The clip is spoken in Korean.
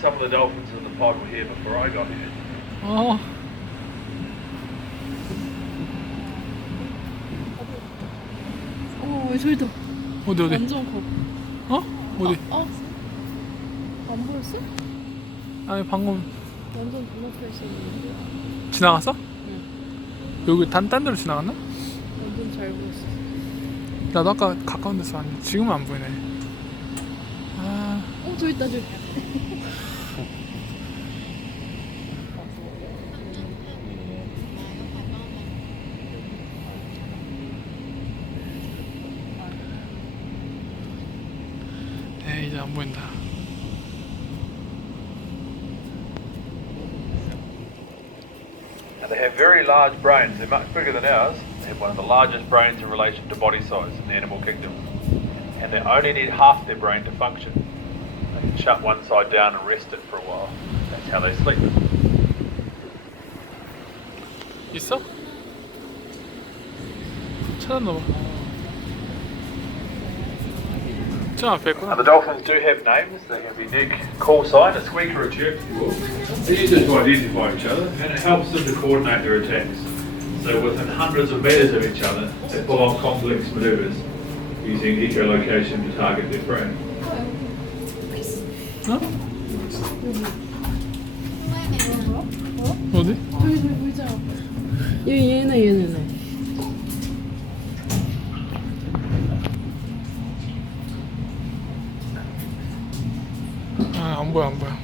some of the dolphins in the pod were here before I got here. 어. 저기다. 어디? 완전 커. 어? 어디? 안 보였어? 아니 방금 완전 눈앞에 있었는데. 지나갔어? 응. 여기 딴 데로 지나갔나? 완전 잘 보였어. 나도 아까 가까운 데서 왔는데 지금은 안 보이네. 아. 저기 있다, 저기. 네, 이제 안 보인다. Now they have very large brains. They're much bigger than ours. They have one of the largest brains in relation to body size in the animal kingdom. And they only need half their brain to function. They can shut one side down and rest it for a while. That's how they sleep. 있어? 찾았나봐. 저 앞에 있구나. Now the dolphins do have names. They have a unique call sign, a squeak or a chirp, if you will. They use it to identify each other, and it helps them to coordinate their attacks. So within hundreds of metres of each other, they pull off complex manoeuvres using echolocation to target their prey. 어? 어디? 저기 보이잖아. 얘네. 아, 안 보여.